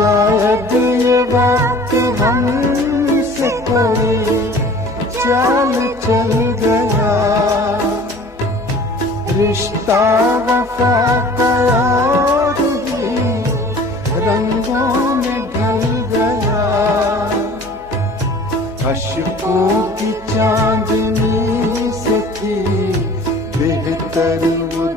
शायद ये वक्त हमसे कोई चाल चल गया, रिश्ता वफा का और भी रंगों में ढल गया। अश्कों की चांदनी से थी बेहतर वो